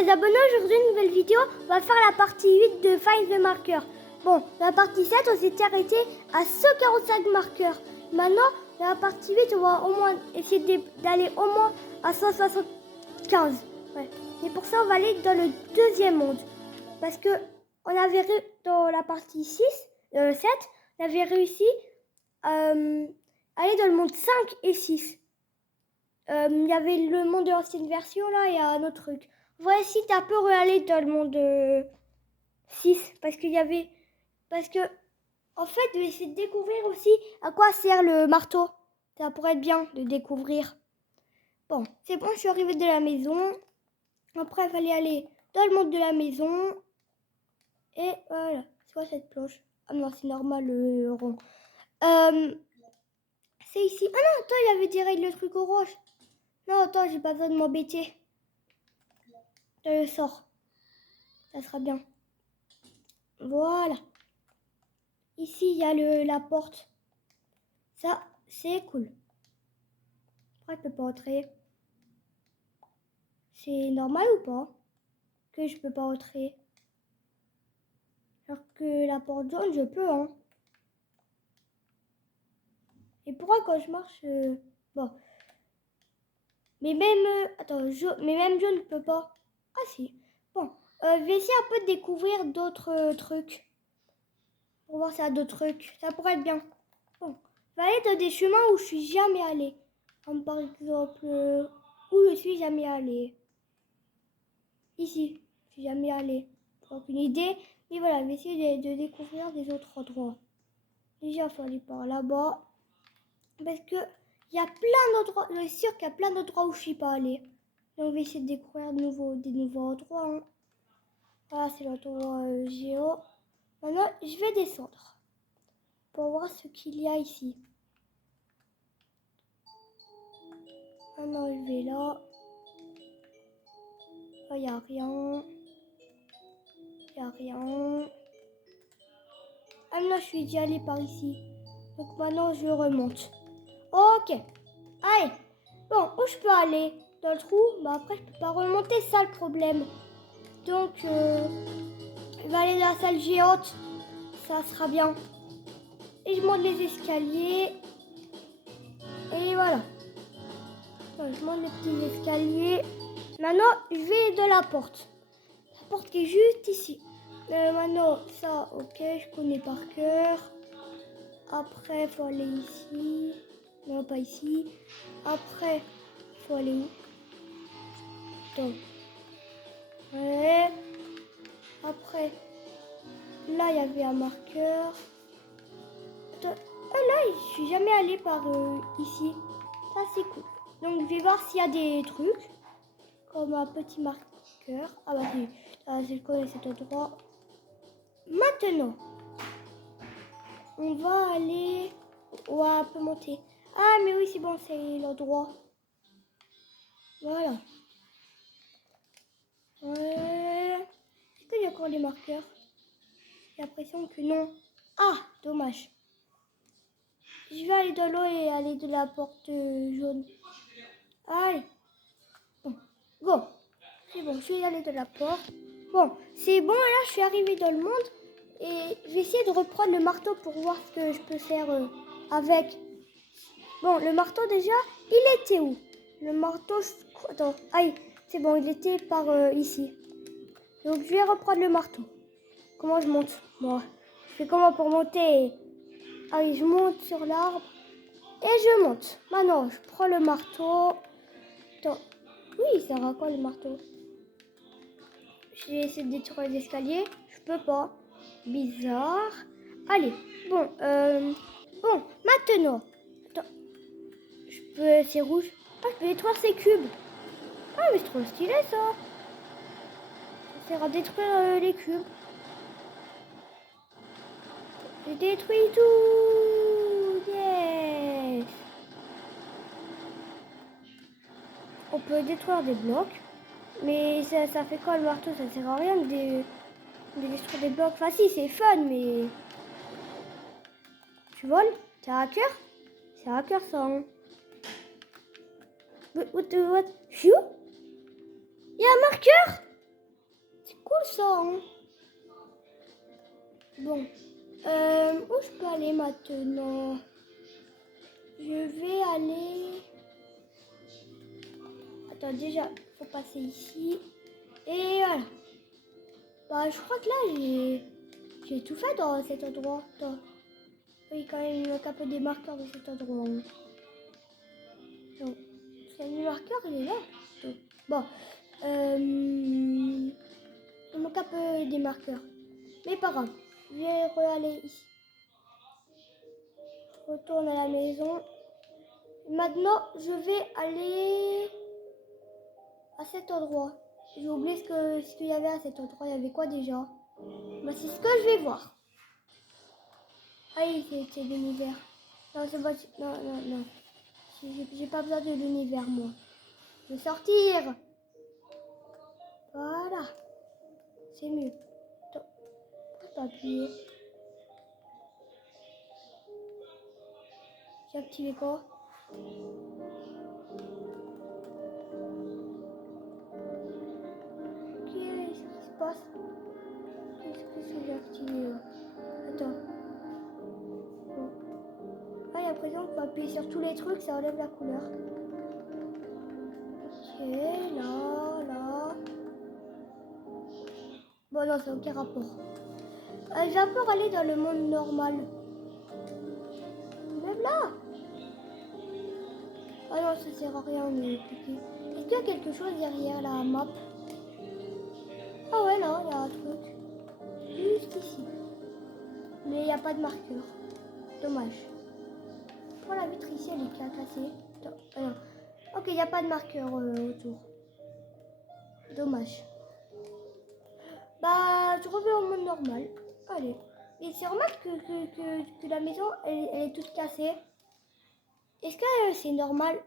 les abonnés, aujourd'hui une nouvelle vidéo. On va faire la partie 8 de Find the Marker. Bon, dans la partie 7, on s'était arrêté à 145 marqueurs. Maintenant, dans la partie 8, on va au moins essayer d'aller au moins à 175. Ouais. Et pour ça, on va aller dans le deuxième monde. Parce que on avait dans la partie 7, on avait réussi à aller dans le monde 5 et 6. Il y avait le monde de l'ancienne version là et un autre truc. Voilà, si t'as peur d'aller dans le monde 6 parce que en fait je vais essayer de découvrir aussi à quoi sert le marteau. Ça pourrait être bien de découvrir. Bon, c'est bon, je suis arrivée de la maison. Après il fallait aller dans le monde de la maison. Et voilà, c'est quoi cette cloche? Ah non, c'est normal le rond. C'est ici. Ah non, attends, il avait direct le truc au rouge. Non, attends, j'ai pas besoin de m'embêter. Je le sors. Ça sera bien. Voilà. Ici, il y a la porte. Ça, c'est cool. Après, je peux pas entrer. C'est normal ou pas que je peux pas entrer? Alors que la porte jaune, je peux, hein. Et pourquoi quand je marche... Bon. Mais même... attends, mais même jaune, je peux pas. Ah si. Bon. Je vais essayer un peu de découvrir d'autres trucs. Pour voir s'il y a d'autres trucs. Ça pourrait être bien. Bon. Je vais aller dans des chemins où je suis jamais allée. Comme par exemple... où je suis jamais allée. Ici. Je suis jamais allée. Aucune idée. Mais voilà, je vais essayer de découvrir des autres endroits. Déjà, il faut aller par là-bas. Parce que il y a plein d'endroits. Je suis sûre qu'il y a plein d'endroits où je suis pas allée. Donc, on va essayer de découvrir des nouveaux endroits. Hein. Voilà, c'est l'endroit Géo. Maintenant, je vais descendre. Pour voir ce qu'il y a ici. Maintenant, je vais là. Il n'y a rien. Il n'y a rien. Ah, maintenant, je suis déjà allée par ici. Donc, maintenant, je remonte. Ok. Allez. Bon, où je peux aller? Dans le trou? Bah, après, je peux pas remonter, c'est ça le problème. Donc, je vais aller dans la salle géante. Ça sera bien. Et je monte les escaliers. Et voilà. Donc, je monte les petits escaliers. Maintenant, je vais dans la porte. La porte qui est juste ici. Maintenant, ça, ok, je connais par cœur. Après, il faut aller ici. Non, pas ici. Après, il faut aller où? Donc, ouais. Après, là, il y avait un marqueur. Ah, là, je suis jamais allée par ici. Ça, c'est cool. Donc, je vais voir s'il y a des trucs. Comme un petit marqueur. Ah bah oui, je connais cet endroit. Maintenant, on va aller... Ouais, on peut monter. Ah, mais oui, c'est bon, c'est l'endroit. Voilà. Ouais. Est-ce qu'il y a encore des marqueurs? J'ai l'impression que non. Ah, dommage. Je vais aller dans l'eau et aller de la porte jaune. Allez. Bon, go. C'est bon, je vais aller de la porte. Bon, c'est bon, là, je suis arrivée dans le monde. Et je vais essayer de reprendre le marteau pour voir ce que je peux faire avec. Bon, le marteau déjà, il était où? Le marteau, attends, aïe, c'est bon, il était par ici. Donc, je vais reprendre le marteau. Comment je monte? Moi, je fais comment pour monter? Ah oui, je monte sur l'arbre. Et je monte. Maintenant, je prends le marteau. Attends, oui, il sert à quoi le marteau? Je vais essayer de détruire les escaliers. Je peux pas. Bizarre. Allez, bon, maintenant. Attends, je peux, c'est rouge. Ah, je peux détruire ces cubes. Ah, mais c'est trop stylé ça. Ça sert à détruire les cubes. J'ai détruit tout. Yes. On peut détruire des blocs. Mais ça fait quoi le marteau? Ça sert à rien de détruire des blocs. Enfin si, c'est fun, mais... Tu voles? C'est un hacker? C'est un hacker ça, hein? What? Phew? Il y a un marqueur? ça, hein. Bon. Où je peux aller maintenant? Je vais aller... Attends, déjà, faut passer ici. Et voilà. Bah, je crois que là, j'ai tout fait dans cet endroit. Attends. Oui, quand même, il manque un peu des marqueurs dans cet endroit. Hein. Donc, le marqueur, il est là. Donc, bon. Il manque un peu des marqueurs. Mais pas grave. Je vais aller ici. Je retourne à la maison. Maintenant, je vais aller à cet endroit. J'ai oublié ce qu'il y avait à cet endroit. Il y avait quoi déjà? Bah, c'est ce que je vais voir. Ah oui, c'est l'univers. Non, c'est pas... Non, non, non. J'ai pas besoin de l'univers, moi. Je vais sortir. Voilà. C'est mieux. Attends. Pourquoi pas appuyer? J'ai activé quoi? Qu'est-ce qui se passe? Qu'est-ce que j'ai activé là? Attends. Bon. Ah, et à présent, on peut appuyer sur tous les trucs, ça enlève la couleur. Ok, là. Bon, non, ça n'a aucun rapport. Je vais un peu aller dans le monde normal. Même là. Ah non, ça sert à rien, mais écoutez. Est-ce qu'il y a quelque chose derrière la map? Ah ouais, là, il y a un truc. Juste ici. Mais il n'y a pas de marqueur. Dommage. Oh, la vitre ici, elle est cassée. Non. Ok, il n'y a pas de marqueur autour. Dommage. Bah, je reviens au monde normal. Allez. Et c'est normal que la maison, elle est toute cassée. Est-ce que c'est normal?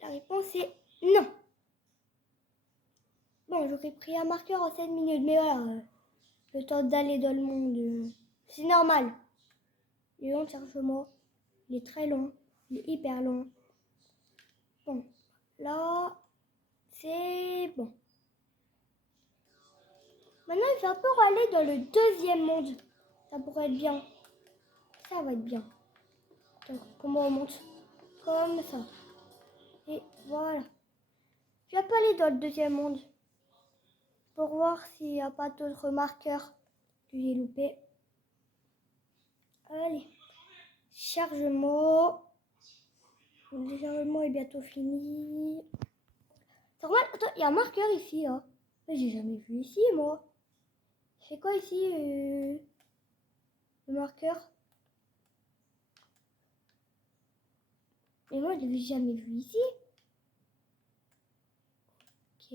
La réponse est non. Bon, j'aurais pris un marqueur en 7 minutes, mais voilà. Le temps d'aller dans le monde, c'est normal. Le long de chargement, il est très long. Il est hyper long. Bon, là, c'est bon. Maintenant, il va pour aller dans le deuxième monde. Ça pourrait être bien. Ça va être bien. Donc, comment on monte? Comme ça. Et voilà. Je vais pas aller dans le deuxième monde. Pour voir s'il n'y a pas d'autres marqueurs que j'ai loupé. Allez. Chargement. Le chargement est bientôt fini. C'est normal. Attends, il y a un marqueur ici, là. Mais j'ai jamais vu ici, moi. C'est quoi ici, le marqueur? Mais moi, je l'avais jamais vu ici. Ok.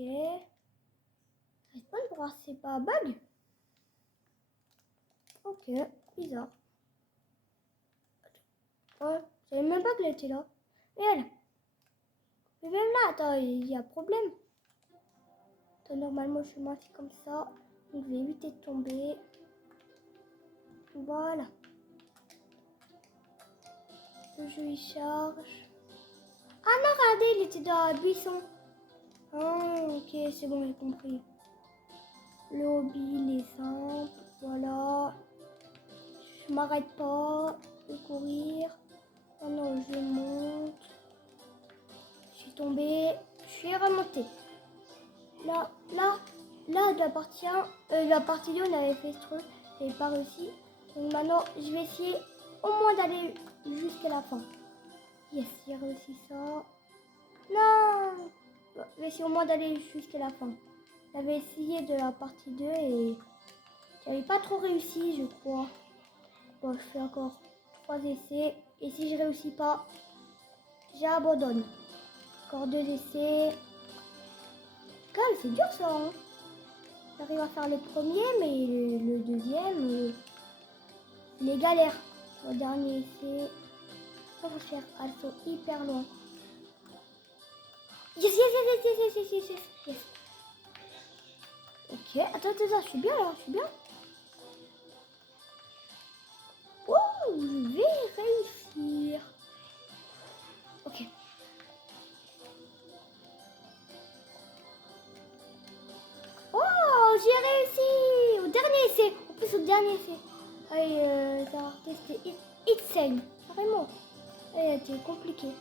J'arrête pas de voir, c'est pas un bug. Ok, bizarre. Ouais, je savais même pas qu'elle était là. Et elle. Mais même là, attends, il y a problème. Attends, normalement, je suis moitié comme ça. Donc, je vais éviter de tomber. Voilà. Le jeu, il charge. Ah non, regardez, il était dans la buisson. Ah, ok, c'est bon, j'ai compris. Le hobby, il est simple. Voilà. Je m'arrête pas de courir. Oh non, je monte. Je suis tombée. Je suis remontée. Là, la partie 1, la partie 2, on avait fait ce truc. J'avais pas réussi. Donc maintenant, je vais essayer au moins d'aller jusqu'à la fin. Yes, j'ai réussi ça. Non! Je vais essayer au moins d'aller jusqu'à la fin. J'avais essayé de la partie 2 et j'avais pas trop réussi, je crois. Bon, je fais encore 3 essais. Et si je réussis pas, j'abandonne. Encore 2 essais. Quand même, c'est dur ça. Hein. J'arrive à faire le premier, mais le deuxième, il est galère. Le dernier essai, ça va faire. Elles sont hyper loin. Yes, yes, yes, yes, yes, yes, yes, yes, yes. Ok, attends, je suis bien là, je suis bien. Oh, je vais réussir. Ok. Oh, j'ai réussi. dernier, c'est... Allez, ça va tester It's carrément. Elle était compliquée.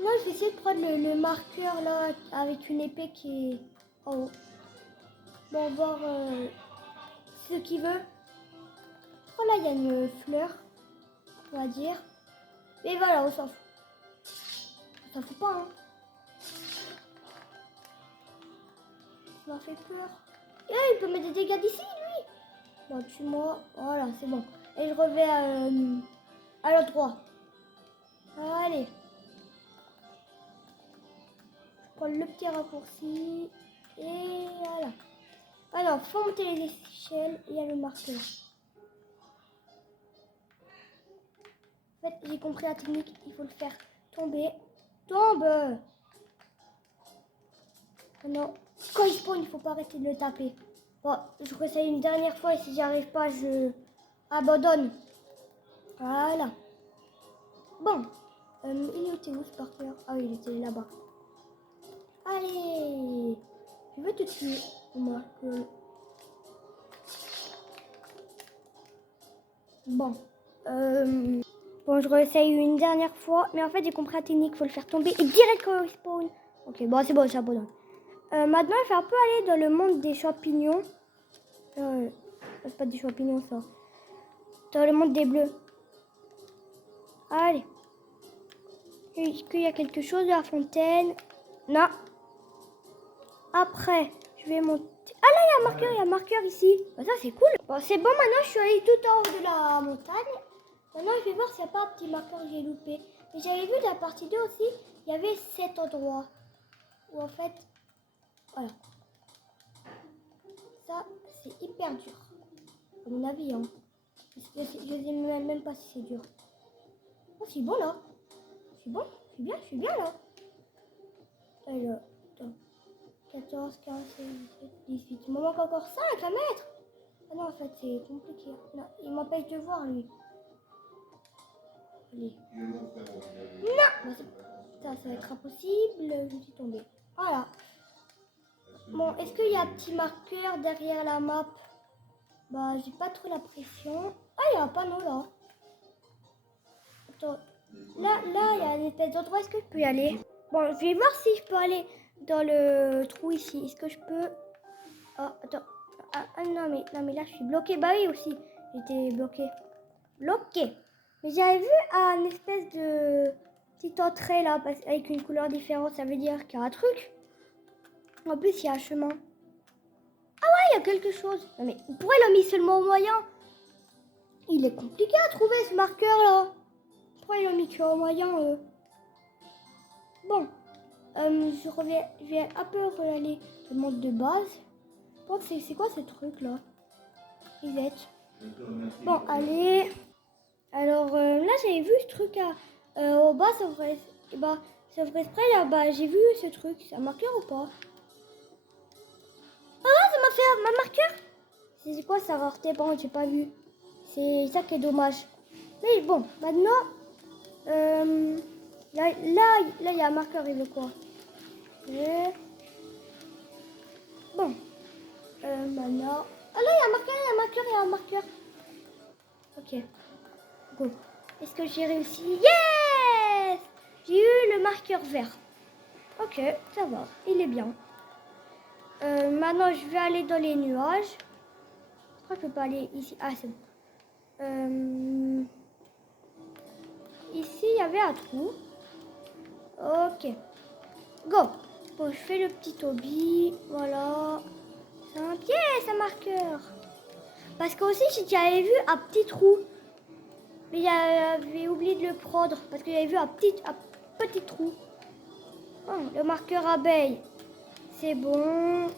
Moi, je vais essayer de prendre le marqueur là avec une épée qui est en haut. Bon, on va voir ce qu'il veut. Oh là, il y a une fleur, on va dire. Et voilà, on s'en fout. On s'en fout pas, hein. Ça m'a fait peur. Et il peut mettre des dégâts d'ici, lui. Bon, tue-moi. Voilà, c'est bon. Et je reviens à l'endroit. Allez. Je prends le petit raccourci. Et voilà. Alors, faut monter les échelles. Il y a le marqueur. En fait, j'ai compris la technique. Il faut le faire tomber. Tombe! Non. Quand il spawn, il faut pas arrêter de le taper. Bon, je réessaye une dernière fois et si j'y arrive pas, je abandonne. Voilà. Bon. Il était où ce parcours? Ah oui, il était là-bas. Allez. Je veux te tuer. Moi. Bon. Bon, je réessaye une dernière fois. Mais en fait, j'ai compris la technique. Faut le faire tomber et direct quand il spawn. Ok, bon, c'est bon, j'abandonne. Maintenant, je vais un peu aller dans le monde des champignons. C'est pas des champignons, ça. Dans le monde des bleus. Allez. Est-ce qu'il y a quelque chose de la fontaine? Non. Après, je vais monter. Ah là, il y a un marqueur ici. Bah, ça, c'est cool. Bon, c'est bon, maintenant, je suis allée tout en haut de la montagne. Maintenant, je vais voir s'il n'y a pas un petit marqueur que j'ai loupé. Mais j'avais vu dans la partie 2 aussi, il y avait cet endroit. Où en fait, voilà. Ça, c'est hyper dur. À mon avis, hein. Je sais même pas si c'est dur. Oh, c'est bon là. C'est bon, je suis bien là. Alors, attends. 14, 15, 16, 17, 18. Il me manque encore 5 à mettre. Ah non, en fait, c'est compliqué. Non, il m'empêche de voir lui. Allez. Non, ça va être impossible. Je suis tombée. Voilà. Bon, est-ce qu'il y a un petit marqueur derrière la map? Bah, j'ai pas trop la pression. Ah, il y a un panneau là. Attends. Là, il y a une espèce d'endroit. Est-ce que je peux y aller? Bon, je vais voir si je peux aller dans le trou ici. Est-ce que je peux? Oh, attends. Ah, non, mais là, je suis bloquée. Bah oui, aussi. J'étais bloquée. Bloquée. Mais j'avais vu une espèce de petite entrée là, avec une couleur différente. Ça veut dire qu'il y a un truc. En plus, il y a un chemin. Ah ouais, il y a quelque chose. Non, mais pourquoi il a mis seulement au moyen? Il est compliqué à trouver ce marqueur là. Pourquoi il a mis que au moyen Bon, je vais un peu aller dans le monde de base. Bon, c'est quoi ce truc là? Reset. Bon, allez. Alors là, j'avais vu ce truc au bas, ça ferait spray là. Bah, j'ai vu ce truc. C'est un marqueur ou pas? Ah, ça m'a fait un marqueur. C'est quoi ça, rareté? Bon, j'ai pas vu. C'est ça qui est dommage. Mais bon, maintenant, là, il y a un marqueur, il veut quoi? Et... Bon, maintenant... Ah là, il y a un marqueur. Ok, go. Est-ce que j'ai réussi? Yes! J'ai eu le marqueur vert. Ok, ça va, il est bien. Maintenant, je vais aller dans les nuages. Pourquoi je peux pas aller ici? Ah, c'est bon. Ici, il y avait un trou. Ok. Go. Bon, je fais le petit Toby. Voilà. Yes, un marqueur. Parce qu'aussi, j'avais vu un petit trou. Mais j'avais oublié de le prendre. Parce que j'avais vu un petit trou. Oh, le marqueur abeille. C'est bon.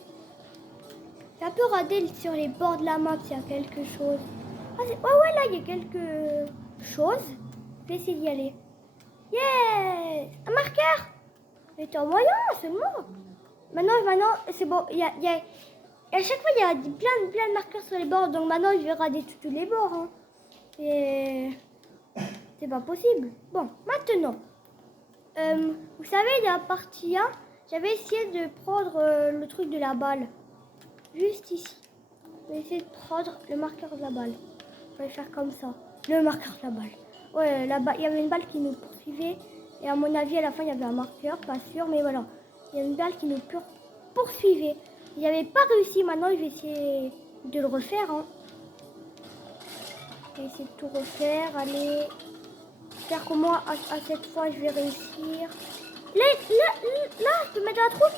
J'ai un peu radé sur les bords de la map s'il y a quelque chose. Ah, ouais, là, il y a quelque chose. Je vais essayer d'y aller. Yes! Un marqueur! C'était en moyen seulement. Maintenant, c'est bon. À chaque fois, il y a plein de marqueurs sur les bords. Donc maintenant, je vais rader tous les bords. Hein. Et c'est pas possible. Bon, maintenant. Vous savez, il y a la partie 1. J'avais essayé de prendre le truc de la balle. Juste ici. vais essayer de prendre le marqueur de la balle. On va faire comme ça. Le marqueur de la balle. Ouais, là-bas, il y avait une balle qui nous poursuivait. Et à mon avis, à la fin, il y avait un marqueur, pas sûr, mais voilà. Il y a une balle qui nous poursuivait. Il n'avait pas réussi. Maintenant, je vais essayer de le refaire. Hein. Je vais essayer de tout refaire. Allez. J'espère qu'au moins, à cette fois, je vais réussir. Là, je peux mettre dans la troupe,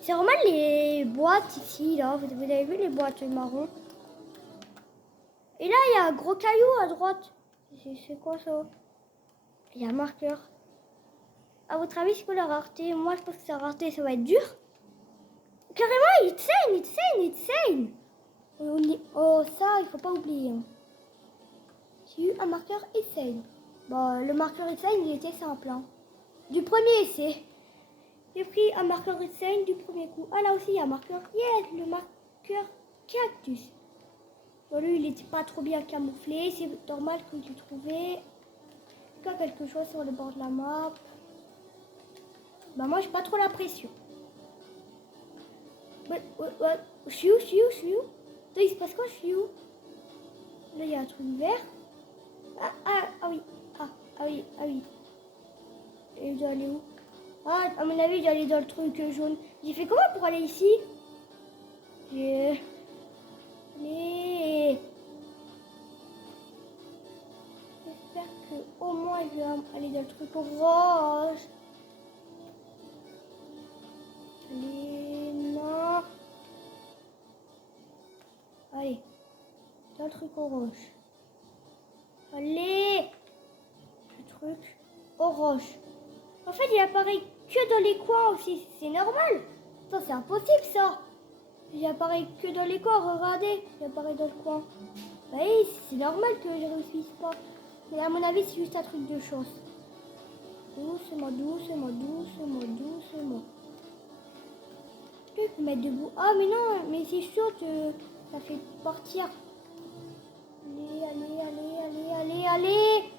C'est vraiment les boîtes ici, là. Vous avez vu les boîtes marron? Et là, il y a un gros caillou à droite. C'est quoi ça? Il y a un marqueur. À votre avis, c'est quoi la rareté? Moi, je pense que sa rareté, ça va être dur. Carrément, il saigne. Oh, ça, il faut pas oublier. Hein. J'ai eu un marqueur essai. Bon, le marqueur essai, il était simple. Hein. Du premier essai. J'ai pris un marqueur essai du premier coup. Ah, là aussi, il y a un marqueur. Yes, le marqueur cactus. Bon, lui, il n'était pas trop bien camouflé. C'est normal que j'ai trouvé quelque chose sur le bord de la map. Bah, moi, j'ai pas trop la pression. Ouais. Je suis où? Attends, il se passe quoi? Je suis où? Là, il y a un truc vert. Ah oui. Et je dois aller où? Ah, à mon avis, je dois aller dans le truc jaune. J'ai fait comment pour aller ici? Allez. J'espère que au moins je vais aller dans le truc orange. Allez, non. Allez, dans le truc orange. Allez, le truc orange. En fait, il apparaît que dans les coins aussi. C'est normal. Ça, c'est impossible, ça. Il apparaît que dans les coins. Regardez, il apparaît dans le coin. Bah oui, c'est normal que je réussisse pas. Mais à mon avis, c'est juste un truc de chance. Doucement. Je peux mettre debout. Ah, mais non, mais c'est sûr que ça fait partir. Allez.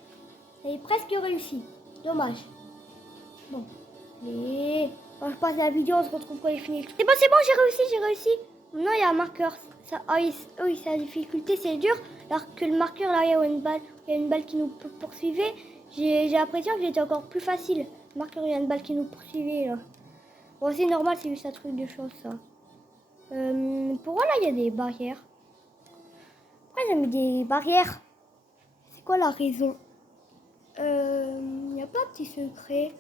J'avais presque réussi. Dommage. Bon. Allez. Quand je passe la vidéo, on se retrouve quand il finit. C'est bon, j'ai réussi. Maintenant, il y a un marqueur. Ça, oui, c'est la difficulté, c'est dur. Alors que le marqueur, là, il y a une balle qui nous poursuivait. J'ai l'impression que j'étais encore plus facile. Le marqueur, il y a une balle qui nous poursuivait, là. Bon, c'est normal, c'est juste un truc de chance, ça. Pourquoi là, il y a des barrières? Pourquoi j'ai mis des barrières? C'est quoi la raison? Il n'y a pas de petit secret.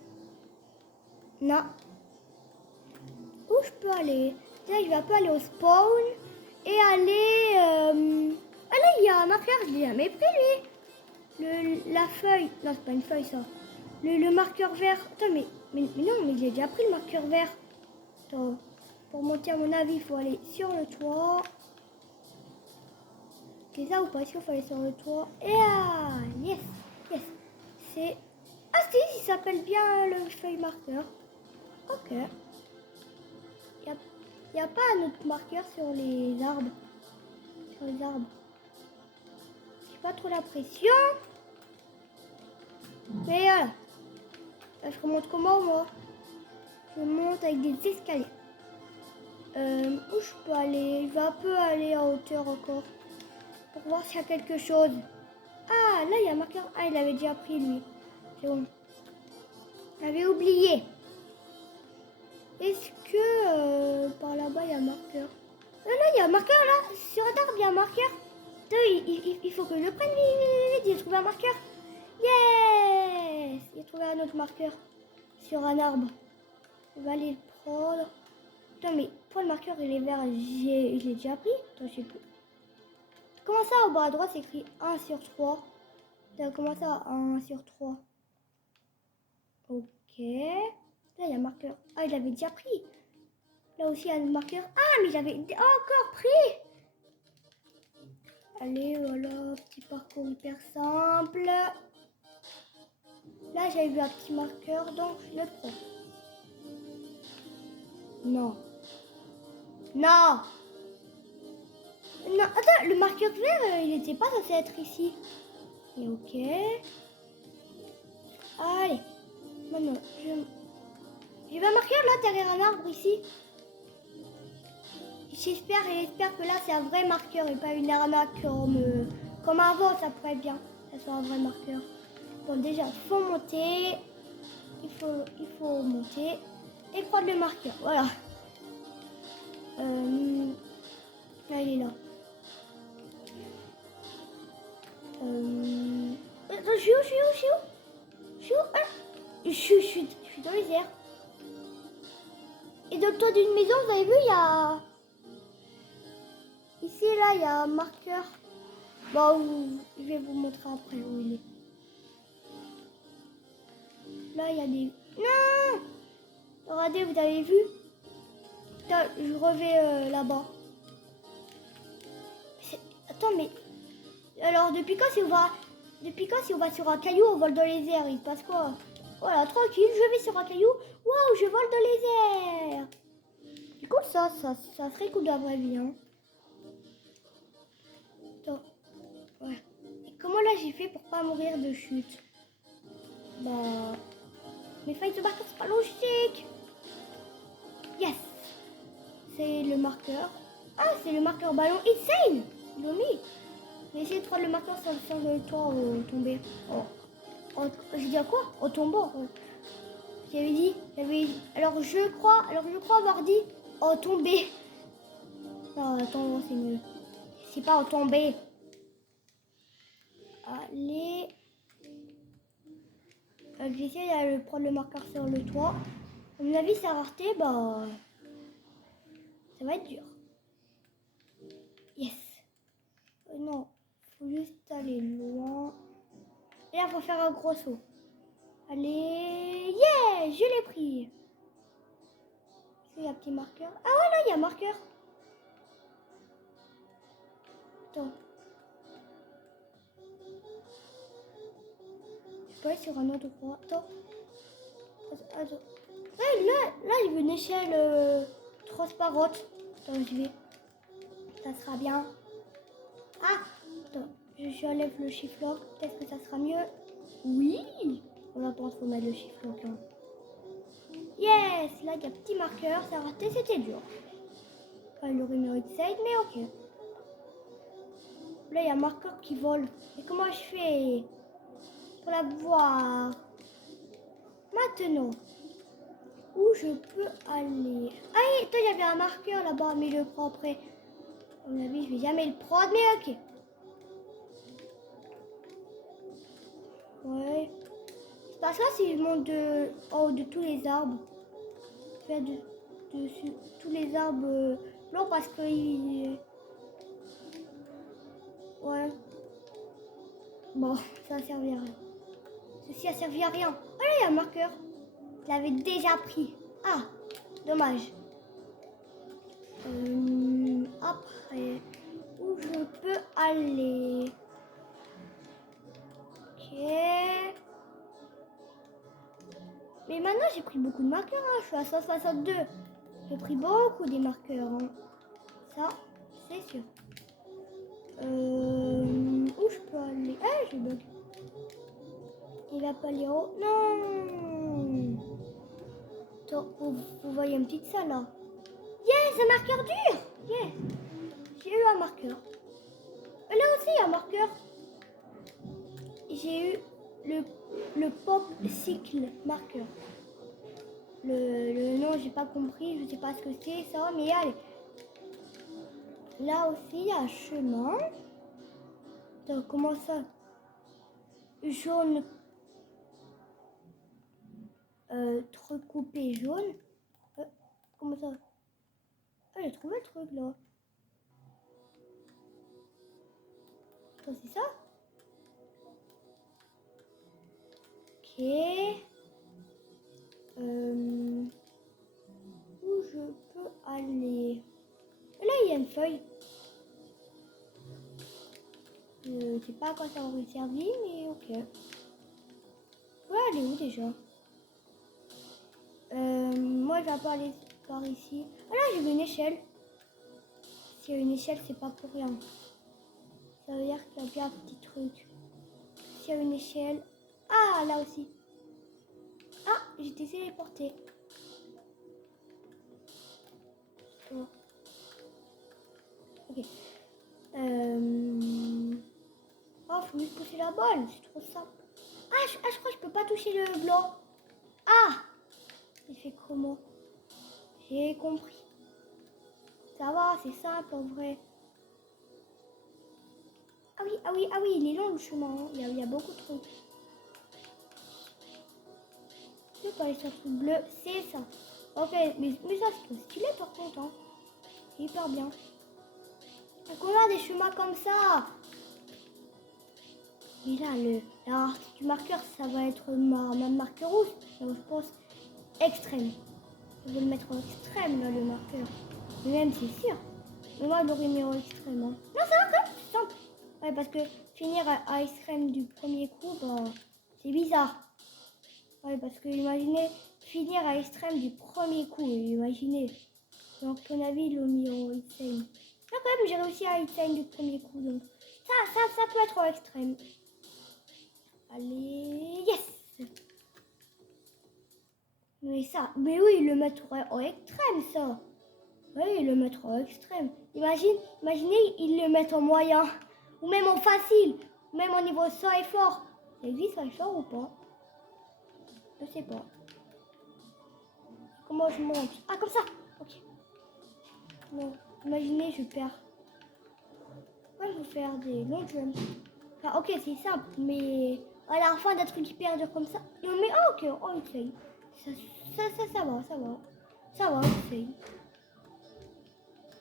Non. Où je peux aller? Là, je vais un peu aller au spawn et aller... Ah là, il y a un marqueur, je l'ai jamais pris, lui. La feuille... Non, c'est pas une feuille, ça. Le marqueur vert. Attends, mais non, mais j'ai déjà pris le marqueur vert. Attends. Pour monter, à mon avis, il faut aller sur le toit. C'est ça ou pas? Est-ce qu'il faut aller sur le toit? Et ah, yes. C'est... Ah si, il s'appelle bien le feuille marqueur. Ok. Il n'y a pas un autre marqueur sur les arbres. J'ai pas trop la pression. Mais voilà. Je remonte comment, moi? Je monte avec des escaliers. Où je peux aller? Je vais un peu aller en hauteur encore. Pour voir s'il y a quelque chose. Ah, là, il y a un marqueur. Ah, il avait déjà pris, lui. C'est bon. J'avais oublié. Est-ce que par là-bas, il y a un marqueur? Là, il y a un marqueur, là. Sur un arbre, il y a un marqueur. Il faut que je le prenne vite. J'ai trouvé un marqueur. Yes! J'ai trouvé un autre marqueur sur un arbre. Je vais aller le prendre. Putain, mais pourquoi le marqueur, il est vert? Je l'ai déjà pris? Attends, je sais plus. Comment ça, au bas à droite, c'est écrit 1 sur 3? Comment ça, 1 sur 3? Ok. Là, il y a un marqueur. Ah, il l'avait déjà pris. Là aussi, il y a un marqueur. Ah, mais j'avais encore pris. Allez, voilà, petit parcours hyper simple. Là, j'avais vu un petit marqueur, donc je le prends. Non. Attends, le marqueur vert, il n'était pas censé être ici. Et ok. Allez. Maintenant, je vais un marqueur là derrière un arbre ici. j'espère que là c'est un vrai marqueur et pas une arnaque comme avant, ça pourrait être bien. Que ça soit un vrai marqueur. Bon, déjà, il faut monter. Il faut monter et prendre le marqueur. Voilà. Là, il est là. Attends, je suis dans les airs. Et dans le toit d'une maison, vous avez vu, il y a... Ici, là, il y a un marqueur. Bon, je vais vous montrer après où il est. Là, il y a des... Non! Regardez, vous avez vu? Putain, je revais là-bas. Attends, mais... Alors, depuis quand si on va sur un caillou, on vole dans les airs? Il se passe quoi? Voilà, tranquille, je vais sur un caillou. Waouh, je vole dans les airs. C'est cool ça serait cool dans la vraie vie, hein. Attends, ouais. Et comment là j'ai fait pour pas mourir de chute? Bah... Mes failles de marqueur, c'est pas logique. Yes. C'est le marqueur. Ah, c'est le marqueur ballon insane. Ils l'ont mis. J'ai essayé de prendre le marqueur sur le toit au tomber. J'ai dit à quoi? Au tombant. J'avais dit. Alors je crois avoir dit au tomber. Non, attends, c'est mieux. C'est pas au tomber. Allez. J'essaie d'aller prendre le marqueur sur le toit. À mon avis, sa rareté, bah... Ça va être dur. Yes. Non, faut juste aller loin. Et là, faut faire un gros saut. Allez, yeah, je l'ai pris. Est-ce qu'il y a un petit marqueur? Ah ouais, là, il y a un marqueur. Attends. Je peux aller sur un autre endroit. Attends. Là, il y a une échelle transparente. Attends, j'y vais. Ça sera bien. Ah, attends. J'enlève le chiffre-lock. Peut-être que ça sera mieux. Oui. On attend, il faut mettre le chiffre-lock. Hein. Yes, là, il y a un petit marqueur. Ça a raté, c'était dur. Enfin, il aurait mérité de side, mais ok. Là, il y a un marqueur qui vole. Et comment je fais pour la voir? Maintenant, où je peux aller? Ah, toi, il y avait un marqueur là-bas, mais je le prends après. À mon avis, je vais jamais le prendre, mais ok. Ouais. C'est pas ça si je monte de tous les arbres. Faire dessus tous les arbres blancs parce que ouais. Bon, ça a servi à rien. Ceci a servi à rien. Ah là, il y a un marqueur. Je l'avais déjà pris. Ah, dommage. Après, où je peux aller? Ok. Mais maintenant, j'ai pris beaucoup de marqueurs. Hein. Je suis à 162. J'ai pris beaucoup des marqueurs. Hein. Ça, c'est sûr. Où je peux aller? Ah, je bug. Il va pas aller haut. Non. Attends, vous voyez une petite salle là. Yes, un marqueur dur. Yes. J'ai eu un marqueur. Là aussi, il y a un marqueur. J'ai eu le pop cycle marqueur. Le nom, j'ai pas compris. Je sais pas ce que c'est ça, mais allez. Là aussi, il y a un chemin. Attends, comment ça? Jaune. Recoupé jaune. Comment ça? Ah, j'ai trouvé le truc là. Attends, c'est ça? Ok. Où je peux aller? Là, il y a une feuille. Je sais pas à quoi ça aurait servi, mais ok. Ouais, elle est où déjà? Moi, je vais pas aller par ici. Ah là, j'ai vu une échelle. S'il y a une échelle, c'est pas pour rien. Ça veut dire qu'il y a bien un petit truc. S'il y a une échelle... Ah, là aussi. Ah, j'étais téléportée. Oh. Ok. Oh, faut juste pousser la balle, c'est trop simple. Je crois que je peux pas toucher le blanc. Ah! Il fait comment? J'ai compris. Ça va, c'est simple en vrai. Ah oui, il est long le chemin. Hein. Il y a beaucoup de trucs. Je peux pas aller sur le truc bleu, c'est ça. Ok, mais ça c'est trop stylé par contre. Hein. C'est hyper bien. Donc on a des chemins comme ça. Et là, l'artiste du marqueur, ça va être ma marqueur rouge. Donc, je pense extrême. Je vais le mettre en extrême, là, le marqueur. Mais même, c'est sûr. Mais moi, je l'aurais mis en extrême. Hein. Non, ça va quand même, c'est simple. Ouais, parce que finir à extrême du premier coup, bah, c'est bizarre. Ouais, parce que imaginez finir à extrême du premier coup. Imaginez. Donc, à mon avis, ils l'ont mis en extrême. Là, quand même, j'ai réussi à extrême du premier coup. Donc, ça peut être en extrême. Allez, yes! Mais oui, le mettre en extrême, ça. Oui, le mettre en extrême. Imaginez, ils le mettent en moyen. Ou même en facile. Même au niveau ça et fort. Ça existe ça et fort ou pas? Je sais pas. Comment je monte? Ah, comme ça. Ok. Non, imaginez, je perds. Moi, je vais faire des longs jumps. Enfin, ok, c'est simple, mais à la fin d'un truc hyper dur comme ça. Non, mais ok, on essaye. Ça va. Ça va, on essaye.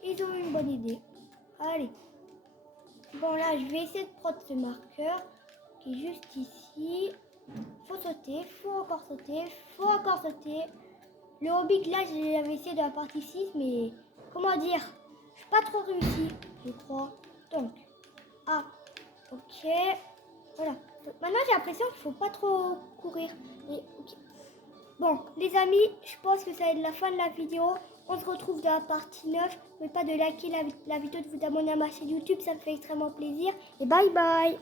Ils ont eu une bonne idée. Allez. Bon, là, je vais essayer de prendre ce marqueur qui est juste ici. Faut sauter, faut encore sauter. Le hobby, là, j'avais essayé de la partie 6, mais comment dire? Je n'ai pas trop réussi, je crois. Donc, ok. Voilà. Donc, maintenant, j'ai l'impression qu'il ne faut pas trop courir. Et, ok. Bon, les amis, je pense que ça va être la fin de la vidéo. On se retrouve dans la partie 9. N'oubliez pas de liker la vidéo, de vous abonner à ma chaîne YouTube, ça me fait extrêmement plaisir. Et bye bye!